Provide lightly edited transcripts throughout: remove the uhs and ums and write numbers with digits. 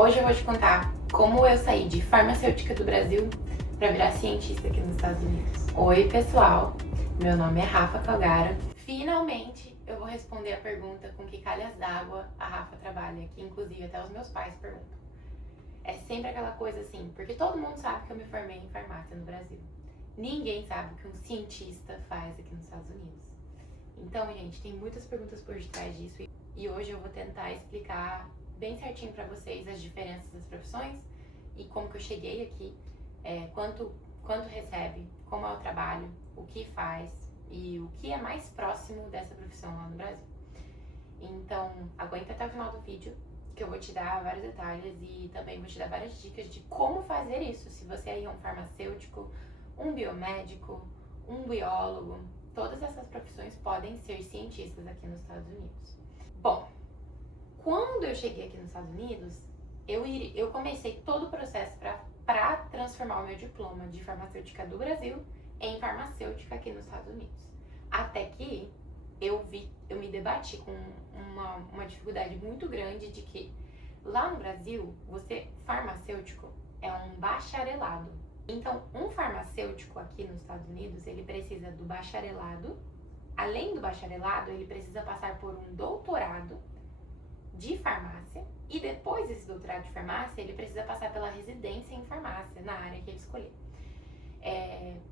Hoje eu vou te contar como eu saí de farmacêutica do Brasil para virar cientista aqui nos Estados Unidos. Oi pessoal, meu nome é Rafa Calgara. Finalmente eu vou responder a pergunta com que calhas d'água a Rafa trabalha, que inclusive até os meus pais perguntam. É sempre aquela coisa assim, porque todo mundo sabe que eu me formei em farmácia no Brasil. Ninguém sabe o que um cientista faz aqui nos Estados Unidos. Então, gente, tem muitas perguntas por detrás disso e hoje eu vou tentar explicar bem certinho para vocês as diferenças das profissões e como que eu cheguei aqui, quanto recebe, como é o trabalho, o que faz e o que é mais próximo dessa profissão lá no Brasil. Então, aguenta até o final do vídeo que eu vou te dar vários detalhes e também vou te dar várias dicas de como fazer isso. Se você aí é um farmacêutico, um biomédico, um biólogo, todas essas profissões podem ser cientistas aqui nos Estados Unidos. Bom, quando eu cheguei aqui nos Estados Unidos, eu comecei todo o processo para transformar o meu diploma de farmacêutica do Brasil em farmacêutica aqui nos Estados Unidos. Até que eu me debati com uma dificuldade muito grande de que lá no Brasil, farmacêutico é um bacharelado. Então, um farmacêutico aqui nos Estados Unidos, ele precisa do bacharelado. Além do bacharelado, ele precisa passar por um doutorado de farmácia e depois desse doutorado de farmácia, ele precisa passar pela residência em farmácia, na área que ele escolher.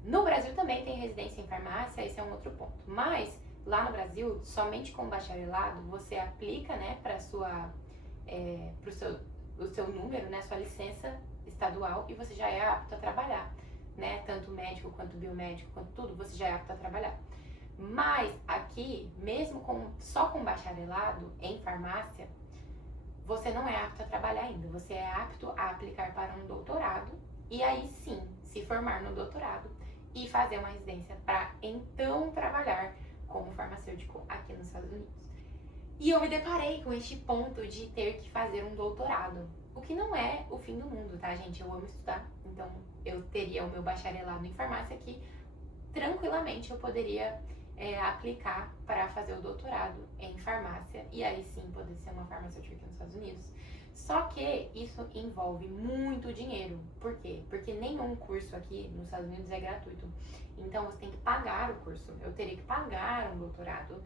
No Brasil também tem residência em farmácia, esse é um outro ponto. Mas, lá no Brasil, somente com bacharelado, você aplica, né, para o seu número, né, sua licença estadual e você já é apto a trabalhar, né, tanto médico quanto biomédico, quanto tudo, você já é apto a trabalhar. Mas aqui, mesmo só com bacharelado em farmácia, você não é apto a trabalhar ainda. Você é apto a aplicar para um doutorado e aí sim se formar no doutorado e fazer uma residência para então trabalhar como farmacêutico aqui nos Estados Unidos. E eu me deparei com este ponto de ter que fazer um doutorado, o que não é o fim do mundo, tá, gente? Eu amo estudar, então eu teria o meu bacharelado em farmácia aqui, tranquilamente eu poderia aplicar para fazer o doutorado em farmácia e aí sim poder ser uma farmacêutica aqui nos Estados Unidos. Só que isso envolve muito dinheiro. Por quê? Porque nenhum curso aqui nos Estados Unidos é gratuito. Então você tem que pagar o curso. Eu teria que pagar um doutorado.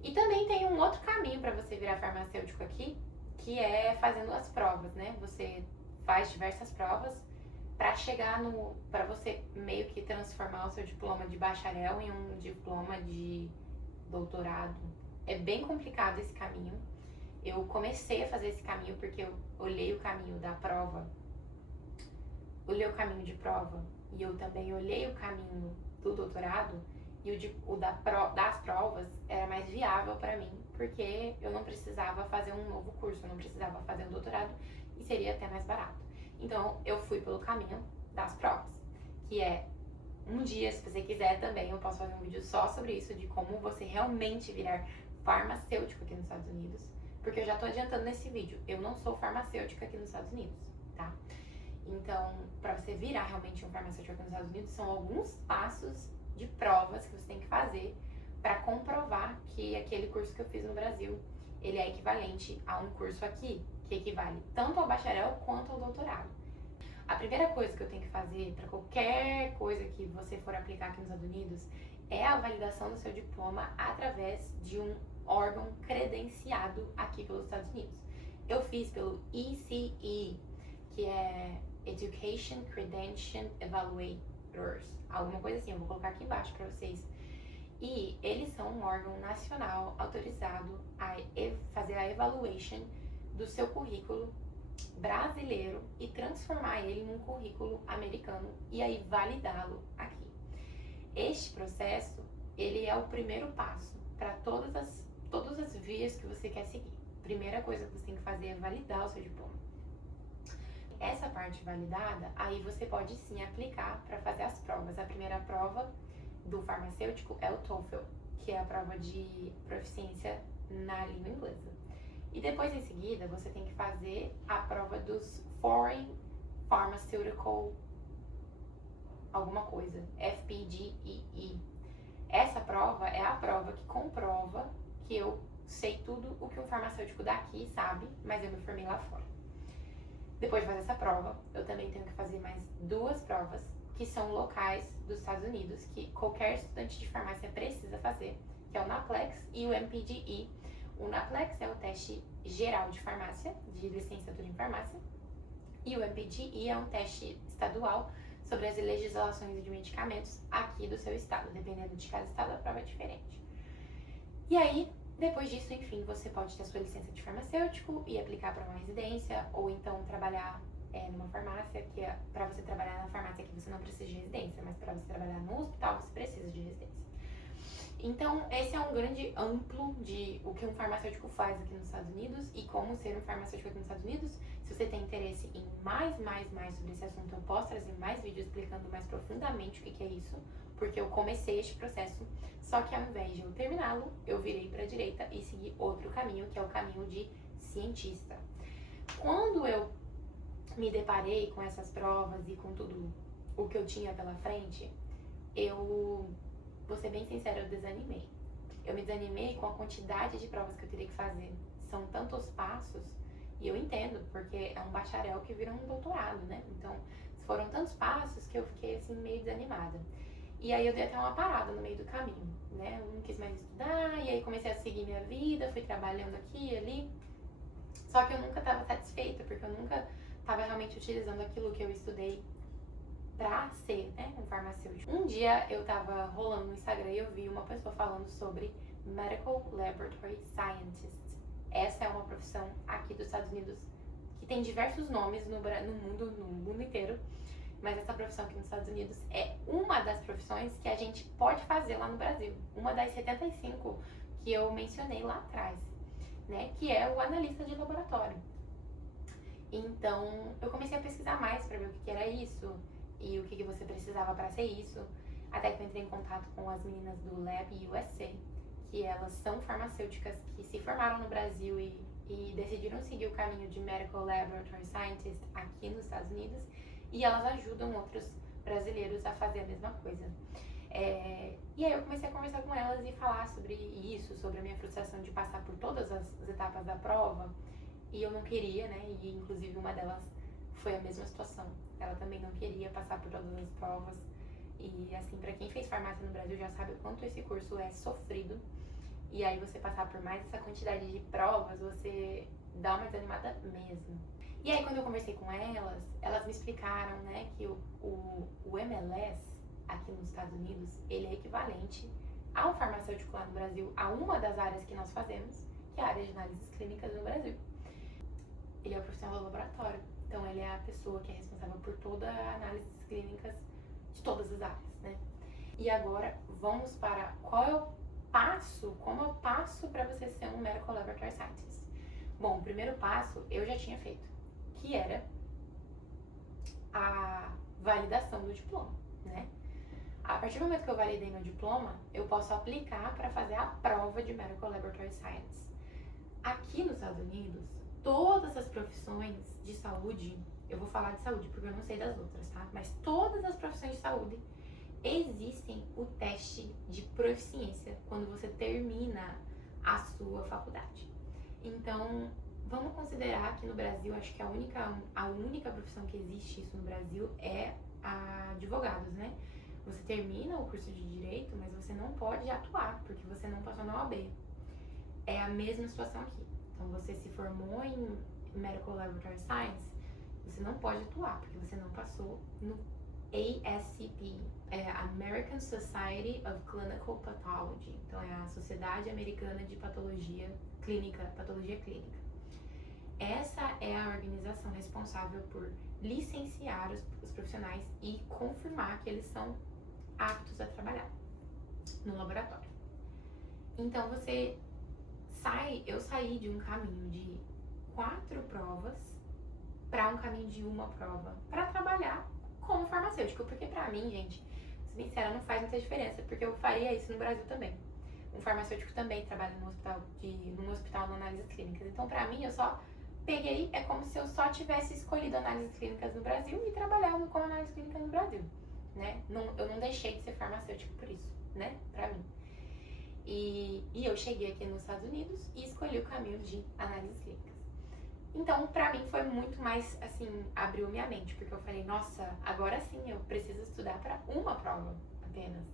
E também tem um outro caminho para você virar farmacêutico aqui, que é fazendo as provas, né? Você faz diversas provas para você meio que transformar o seu diploma de bacharel em um diploma de doutorado. É bem complicado esse caminho. Eu comecei a fazer esse caminho porque eu olhei o caminho da prova, olhei o caminho de prova e eu também olhei o caminho do doutorado e das provas era mais viável para mim porque eu não precisava fazer um novo curso, eu não precisava fazer um doutorado e seria até mais barato. Então, eu fui pelo caminho das provas, que é um dia, se você quiser também, eu posso fazer um vídeo só sobre isso, de como você realmente virar farmacêutico aqui nos Estados Unidos, porque eu já tô adiantando nesse vídeo, eu não sou farmacêutica aqui nos Estados Unidos, tá? Então, para você virar realmente um farmacêutico aqui nos Estados Unidos, são alguns passos de provas que você tem que fazer para comprovar que aquele curso que eu fiz no Brasil, ele é equivalente a um curso aqui, que equivale tanto ao bacharel quanto ao doutorado. A primeira coisa que eu tenho que fazer para qualquer coisa que você for aplicar aqui nos Estados Unidos é a validação do seu diploma através de um órgão credenciado aqui pelos Estados Unidos. Eu fiz pelo ECE, que é Education Credential Evaluators, alguma coisa assim, eu vou colocar aqui embaixo para vocês. E eles são um órgão nacional autorizado a fazer a evaluation do seu currículo brasileiro e transformar ele num currículo americano e aí validá-lo aqui. Este processo, ele é o primeiro passo para todas as vias que você quer seguir. Primeira coisa que você tem que fazer é validar o seu diploma. Essa parte validada, aí você pode sim aplicar para fazer as provas. A primeira prova do farmacêutico é o TOEFL, que é a prova de proficiência na língua inglesa. E depois, em seguida, você tem que fazer a prova dos Foreign Pharmaceutical alguma coisa, FPGEE. Essa prova é a prova que comprova que eu sei tudo o que um farmacêutico daqui sabe, mas eu me formei lá fora. Depois de fazer essa prova, eu também tenho que fazer mais 2 provas que são locais dos Estados Unidos, que qualquer estudante de farmácia precisa fazer, que é o NAPLEX e o MPDE. O NAPLEX é o teste geral de farmácia, de licenciatura em farmácia, e o MPDE é um teste estadual sobre as legislações de medicamentos aqui do seu estado. Dependendo de cada estado, a prova é diferente. E aí, depois disso, enfim, você pode ter a sua licença de farmacêutico e aplicar para uma residência, ou então trabalhar numa farmácia, que é para você trabalhar na farmácia que você não precisa de residência, mas para você trabalhar no hospital você precisa de residência. Então, esse é um grande amplo de o que um farmacêutico faz aqui nos Estados Unidos e como ser um farmacêutico aqui nos Estados Unidos. Se você tem interesse em mais sobre esse assunto, eu posso trazer mais vídeos explicando mais profundamente o que é isso, porque eu comecei este processo, só que ao invés de eu terminá-lo, eu virei para a direita e segui outro caminho, que é o caminho de cientista. Quando eu me deparei com essas provas e com tudo o que eu tinha pela frente, vou ser bem sincera, eu desanimei. Eu me desanimei com a quantidade de provas que eu teria que fazer. São tantos passos, e eu entendo, porque é um bacharel que vira um doutorado, né? Então, foram tantos passos que eu fiquei assim meio desanimada. E aí eu dei até uma parada no meio do caminho, né? Eu não quis mais estudar, e aí comecei a seguir minha vida, fui trabalhando aqui e ali. Só que eu nunca estava satisfeita, porque eu nunca estava realmente utilizando aquilo que eu estudei pra ser, né, um farmacêutico. Um dia eu tava rolando no Instagram e eu vi uma pessoa falando sobre Medical Laboratory Scientist. Essa é uma profissão aqui dos Estados Unidos que tem diversos nomes no mundo inteiro, mas essa profissão aqui nos Estados Unidos é uma das profissões que a gente pode fazer lá no Brasil. Uma das 75 que eu mencionei lá atrás, né, que é o analista de laboratório. Então, eu comecei a pesquisar mais para ver o que era isso e o que você precisava para ser isso, até que eu entrei em contato com as meninas do Lab USA, que elas são farmacêuticas que se formaram no Brasil e decidiram seguir o caminho de Medical Laboratory Scientist aqui nos Estados Unidos, e elas ajudam outros brasileiros a fazer a mesma coisa. E aí eu comecei a conversar com elas e falar sobre isso, sobre a minha frustração de passar por todas as etapas da prova, e eu não queria, né, e inclusive uma delas foi a mesma situação. Ela também não queria passar por todas as provas. E assim, pra quem fez farmácia no Brasil já sabe o quanto esse curso é sofrido. E aí você passar por mais essa quantidade de provas, você dá uma desanimada mesmo. E aí quando eu conversei com elas me explicaram, né, que o MLS aqui nos Estados Unidos, ele é equivalente a um farmacêutico lá no Brasil, a uma das áreas que nós fazemos, que é a área de análises clínicas no Brasil. Ele é o profissional do laboratório. Então, ele é a pessoa que é responsável por toda a análise clínicas de todas as áreas, né? E agora, vamos para como eu passo para você ser um Medical Laboratory Scientist. Bom, o primeiro passo eu já tinha feito, que era a validação do diploma, né? A partir do momento que eu validei meu diploma, eu posso aplicar para fazer a prova de Medical Laboratory Science. Aqui nos Estados Unidos, todas as profissões de saúde, eu vou falar de saúde porque eu não sei das outras, tá? Mas todas as profissões de saúde existem o teste de proficiência quando você termina a sua faculdade. Então, vamos considerar que no Brasil, acho que a única profissão que existe isso no Brasil é a advogados, né? Você termina o curso de direito, mas você não pode atuar porque você não passou na OAB. É a mesma situação aqui. Então, você se formou em Medical Laboratory Science, você não pode atuar, porque você não passou no ASCP, American Society of Clinical Pathology. Então, é a Sociedade Americana de Patologia Clínica. Essa é a organização responsável por licenciar os profissionais e confirmar que eles são aptos a trabalhar no laboratório. Então, eu saí de um caminho de 4 provas para um caminho de uma prova para trabalhar como farmacêutico, porque pra mim, gente, ser sincera, não faz muita diferença, porque eu faria isso no Brasil também. Um farmacêutico também trabalha num hospital de análises clínicas. Então, pra mim, eu só peguei, é como se eu só tivesse escolhido análises clínicas no Brasil e trabalhado com análises clínicas no Brasil, né? Eu não deixei de ser farmacêutico por isso, né? Pra mim. E eu cheguei aqui nos Estados Unidos e escolhi o caminho de análises clínicas. Então, pra mim foi muito mais, assim, abriu minha mente, porque eu falei, nossa, agora sim eu preciso estudar pra uma prova apenas,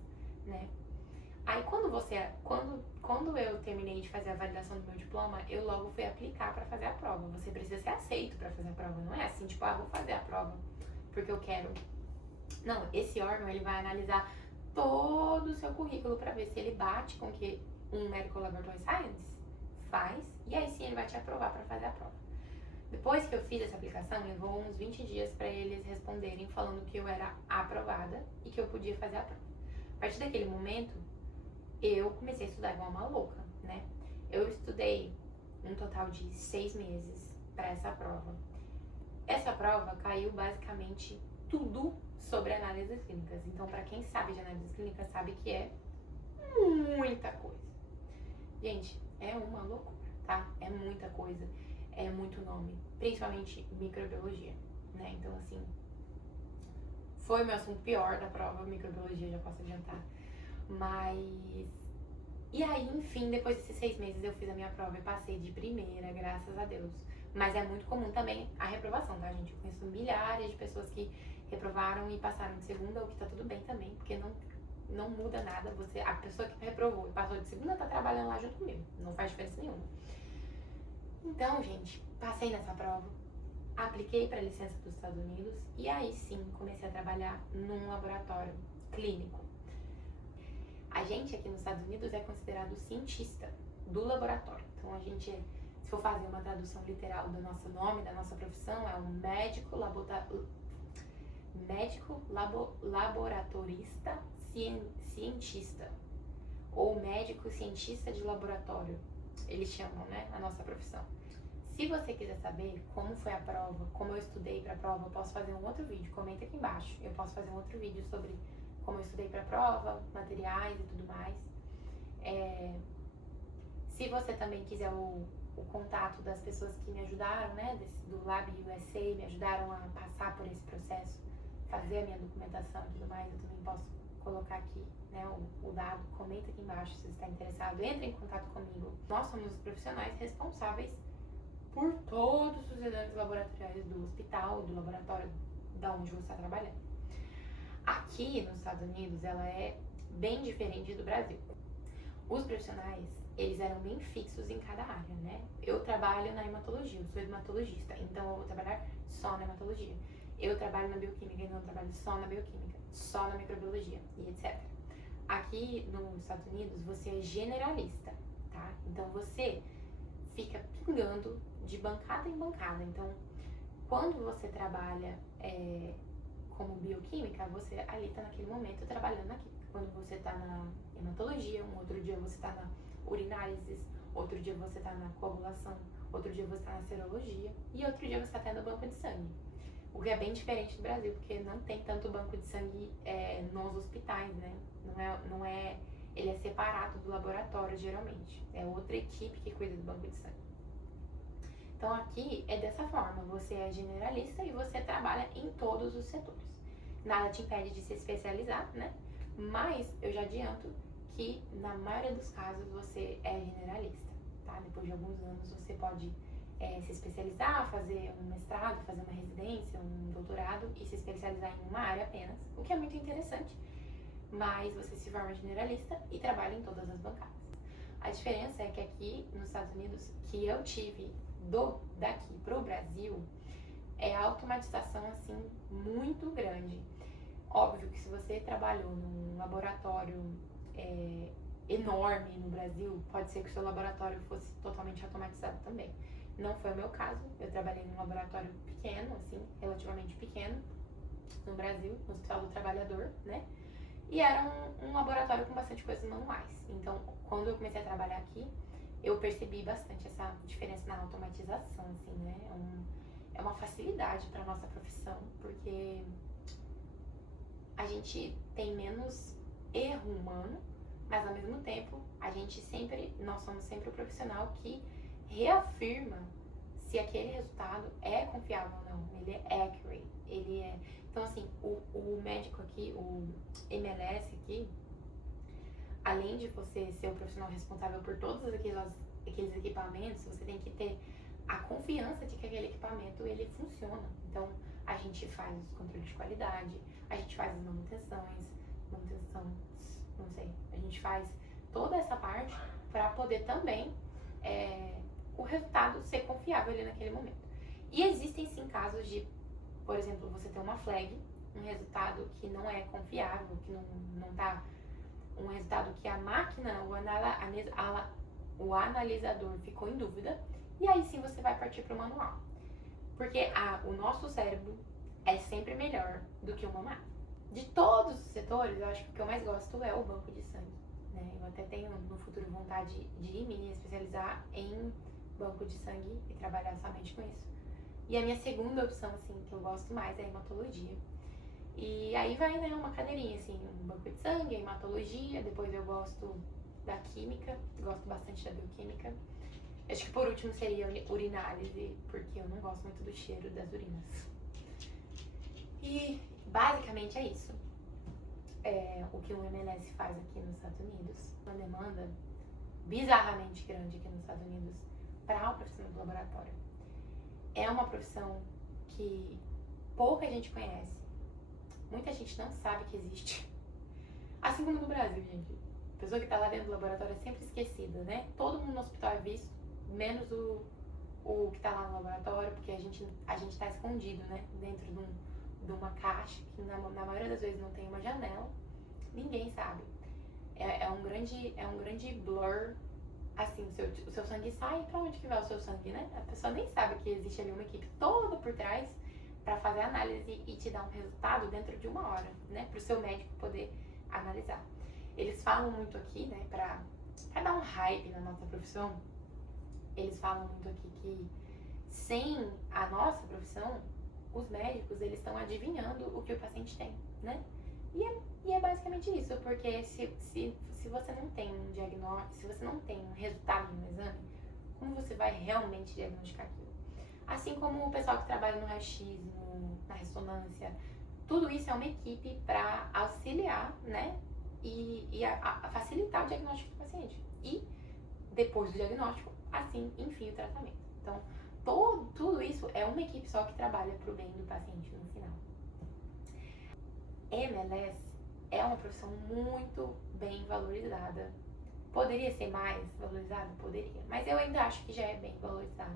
né? Aí quando eu terminei de fazer a validação do meu diploma, eu logo fui aplicar pra fazer a prova. Você precisa ser aceito pra fazer a prova, não é assim, tipo, vou fazer a prova porque eu quero. Não, esse órgão, ele vai analisar todo o seu currículo pra ver se ele bate com o que um Medical Laboratory Science faz, e aí sim ele vai te aprovar pra fazer a prova. Depois que eu fiz essa aplicação, levou uns 20 dias pra eles responderem falando que eu era aprovada e que eu podia fazer a prova. A partir daquele momento, eu comecei a estudar igual uma louca, né? Eu estudei um total de 6 meses para essa prova. Essa prova caiu basicamente tudo sobre análises clínicas. Então, para quem sabe de análises clínicas, sabe que é muita coisa. Gente, é uma loucura, tá? É muita coisa, é muito nome, principalmente microbiologia, né? Então, assim, foi o meu assunto pior da prova, microbiologia, já posso adiantar. Mas... E aí, enfim, depois desses 6 meses eu fiz a minha prova e passei de primeira, graças a Deus. Mas é muito comum também a reprovação, tá, gente? Eu conheço milhares de pessoas que reprovaram e passaram de segunda, o que tá tudo bem também, porque não muda nada. A pessoa que reprovou e passou de segunda tá trabalhando lá junto comigo. Não faz diferença nenhuma. Então, gente, passei nessa prova, apliquei para licença dos Estados Unidos e aí sim comecei a trabalhar num laboratório clínico. A gente aqui nos Estados Unidos é considerado cientista do laboratório. Então a gente, se for fazer uma tradução literal do nosso nome, da nossa profissão, é um médico laboratorista cientista. Ou médico cientista de laboratório. Eles chamam, né, a nossa profissão. Se você quiser saber como foi a prova, como eu estudei para a prova, eu posso fazer um outro vídeo. Comenta aqui embaixo. Eu posso fazer um outro vídeo sobre como eu estudei para a prova, materiais e tudo mais. Se você também quiser o contato das pessoas que me ajudaram, né, do Lab USA, me ajudaram a passar por esse processo, fazer a minha documentação e tudo mais, eu também posso colocar aqui, né, o dado. Comenta aqui embaixo se você está interessado, entre em contato comigo. Nós somos os profissionais responsáveis por todos os exames laboratoriais do hospital, do laboratório da onde você está trabalhando. Aqui nos Estados Unidos, ela é bem diferente do Brasil. Os profissionais, eles eram bem fixos em cada área, né? Eu trabalho na hematologia, eu sou hematologista, então eu vou trabalhar só na hematologia. Eu trabalho na bioquímica, então eu trabalho só na bioquímica, só na microbiologia e etc. Aqui nos Estados Unidos, você é generalista, tá? Então você fica pingando de bancada em bancada. Então, quando você trabalha como bioquímica, você ali tá naquele momento trabalhando na química. Quando você tá na hematologia, um outro dia você tá na urinálises, outro dia você tá na coagulação, outro dia você tá na serologia e outro dia você tá tendo banco de sangue. O que é bem diferente do Brasil, porque não tem tanto banco de sangue nos hospitais, né? Ele é separado do laboratório, geralmente. É outra equipe que cuida do banco de sangue. Então aqui é dessa forma, você é generalista e você trabalha em todos os setores. Nada te impede de se especializar, né? Mas eu já adianto que na maioria dos casos você é generalista, tá? Depois de alguns anos você pode se especializar, fazer um mestrado, fazer uma residência, um doutorado e se especializar em uma área apenas, o que é muito interessante. Mas você se forma generalista e trabalha em todas as bancadas. A diferença é que aqui nos Estados Unidos, que eu tive daqui pro Brasil, é a automatização assim muito grande. Óbvio que se você trabalhou num laboratório enorme no Brasil, pode ser que o seu laboratório fosse totalmente automatizado também. Não foi o meu caso, eu trabalhei num laboratório pequeno, assim, relativamente pequeno, no Brasil, no Hospital do Trabalhador, né? E era um laboratório com bastante coisas manuais. Então, quando eu comecei a trabalhar aqui, eu percebi bastante essa diferença na automatização, assim, né? É uma facilidade para nossa profissão, porque a gente tem menos erro humano, mas ao mesmo tempo, nós somos sempre o profissional que reafirma se aquele resultado é confiável ou não, ele é accurate, Então, assim, o médico aqui, o MLS aqui, além de você ser o profissional responsável por todos aqueles equipamentos, você tem que ter a confiança de que aquele equipamento ele funciona. Então, a gente faz os controles de qualidade, a gente faz as a gente faz toda essa parte para poder também o resultado ser confiável ali naquele momento. E existem sim casos de, por exemplo, você ter uma flag, um resultado que não é confiável, que não tá, um resultado que a máquina, o analisador ficou em dúvida, e aí sim você vai partir para o manual. Porque o nosso cérebro é sempre melhor do que uma máquina. De todos os setores, eu acho que o que eu mais gosto é o banco de sangue. Né? Eu até tenho no futuro vontade de me especializar em banco de sangue e trabalhar somente com isso. E a minha segunda opção, assim, que eu gosto mais é a hematologia. E aí vai, né, uma cadeirinha, assim, um banco de sangue, a hematologia, depois eu gosto da química, gosto bastante da bioquímica. Acho que por último seria a urinálise, porque eu não gosto muito do cheiro das urinas. E basicamente é isso. O que o MLS faz aqui nos Estados Unidos, uma demanda bizarramente grande aqui nos Estados Unidos para o profissional do laboratório. É uma profissão que pouca gente conhece, muita gente não sabe que existe. Assim como no Brasil, gente. A pessoa que está lá dentro do laboratório é sempre esquecida, né? Todo mundo no hospital é visto, menos o que está lá no laboratório, porque a gente está escondido, né? Dentro de uma caixa, que na maioria das vezes não tem uma janela. Ninguém sabe. É um grande blur. Assim, o seu sangue sai, pra onde que vai o seu sangue, né? A pessoa nem sabe que existe ali uma equipe toda por trás para fazer a análise e te dar um resultado dentro de 1 hora, né? Para o seu médico poder analisar. Eles falam muito aqui, né, para dar um hype na nossa profissão, eles falam muito aqui que sem a nossa profissão, os médicos, eles estão adivinhando o que o paciente tem, né? E é basicamente isso, porque se você não tem um diagnóstico, se você não tem um resultado no exame, como você vai realmente diagnosticar aquilo? Assim como o pessoal que trabalha no raio-x, na ressonância, tudo isso é uma equipe para auxiliar, né? E a facilitar o diagnóstico do paciente. E depois do diagnóstico, assim, enfim, o tratamento. Então, tudo isso é uma equipe só que trabalha para o bem do paciente no final. MLS é uma profissão muito bem valorizada. Poderia ser mais valorizada? Poderia. Mas eu ainda acho que já é bem valorizada.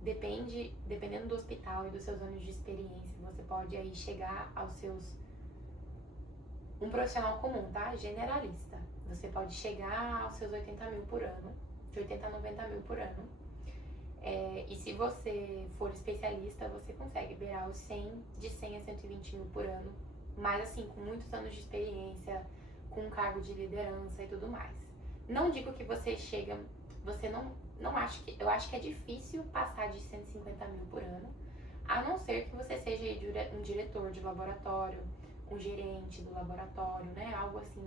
Dependendo do hospital e dos seus anos de experiência, você pode aí chegar aos seus... Um profissional comum, tá? Generalista. Você pode chegar aos seus 80 mil por ano, de 80 a 90 mil por ano. E se você for especialista, você consegue beirar os 100, de 100 a 120 mil por ano. Mas assim, com muitos anos de experiência, com um cargo de liderança e tudo mais. Não digo que você chega... Eu acho que é difícil passar de 150 mil por ano, a não ser que você seja um diretor de laboratório, um gerente do laboratório, né? Algo assim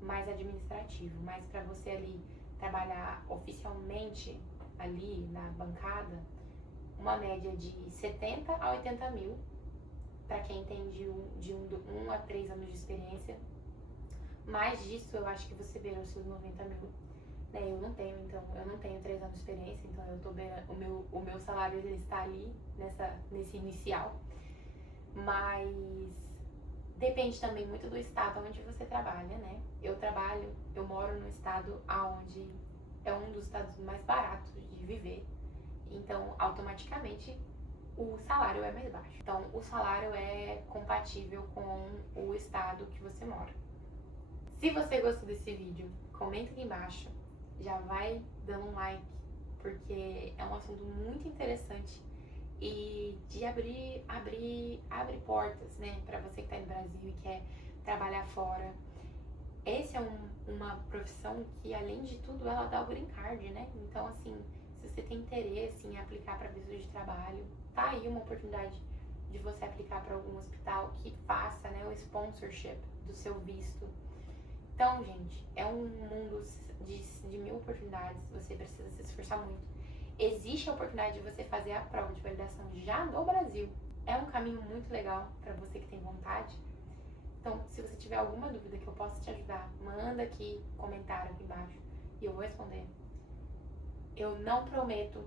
mais administrativo, mas para você ali trabalhar oficialmente ali na bancada, uma média de 70 a 80 mil, para quem tem de 1 a 3 anos de experiência. Mais disso, eu acho que você beira os seus 90 mil. Né? Eu não tenho 3 anos de experiência, então eu tô beirando, o meu salário ele está ali nesse inicial. Mas depende também muito do estado onde você trabalha, né? Eu moro no estado onde é um dos estados mais baratos de viver. Então, automaticamente, o salário é mais baixo. Então, o salário é compatível com o estado que você mora. Se você gostou desse vídeo, comenta aqui embaixo. Já vai dando um like, porque é um assunto muito interessante e de abre portas, né, para você que tá no Brasil e quer trabalhar fora. Essa é uma profissão que, além de tudo, ela dá o green card, né? Então, assim, se você tem interesse em aplicar para visto de trabalho, tá aí uma oportunidade de você aplicar para algum hospital que faça, né, o sponsorship do seu visto. Então, gente, é um mundo de mil oportunidades, você precisa se esforçar muito. Existe a oportunidade de você fazer a prova de validação já no Brasil. É um caminho muito legal para você que tem vontade. Então, se você tiver alguma dúvida que eu possa te ajudar, manda aqui, comentário aqui embaixo e eu vou responder. Eu não prometo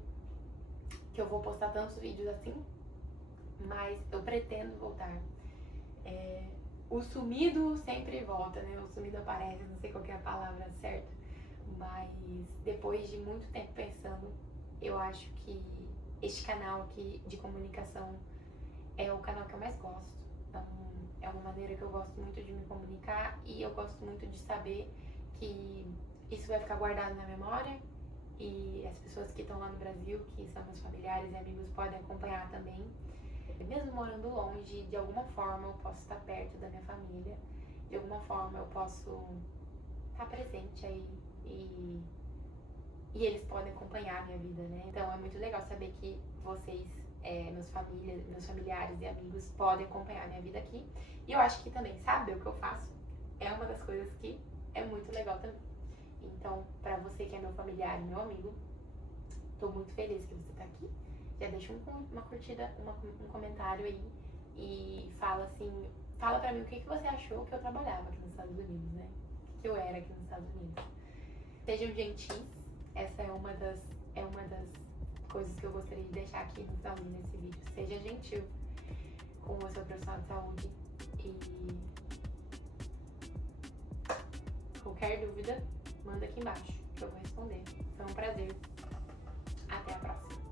que eu vou postar tantos vídeos assim, mas eu pretendo voltar. O sumido sempre volta, né? O sumido aparece, não sei qual que é a palavra certa. Mas depois de muito tempo pensando, eu acho que este canal aqui de comunicação é o canal que eu mais gosto. Então, é uma maneira que eu gosto muito de me comunicar e eu gosto muito de saber que isso vai ficar guardado na memória e as pessoas que estão lá no Brasil, que são meus familiares e amigos, podem acompanhar também. Mesmo morando longe, de alguma forma eu posso estar perto da minha família, de alguma forma eu posso estar presente aí e eles podem acompanhar a minha vida, né? Então é muito legal saber que vocês, meus familiares e amigos, podem acompanhar a minha vida aqui. E eu acho que também saber o que eu faço é uma das coisas que é muito legal também. Então, pra você que é meu familiar e meu amigo, tô muito feliz que você tá aqui. Já deixa uma curtida, um comentário aí e fala pra mim o que você achou que eu trabalhava aqui nos Estados Unidos, né? O que eu era aqui nos Estados Unidos. Sejam gentis, essa é uma das coisas que eu gostaria de deixar aqui no finalzinho desse vídeo. Seja gentil com o seu profissional de saúde e qualquer dúvida, manda aqui embaixo que eu vou responder. Foi um prazer. Até a próxima.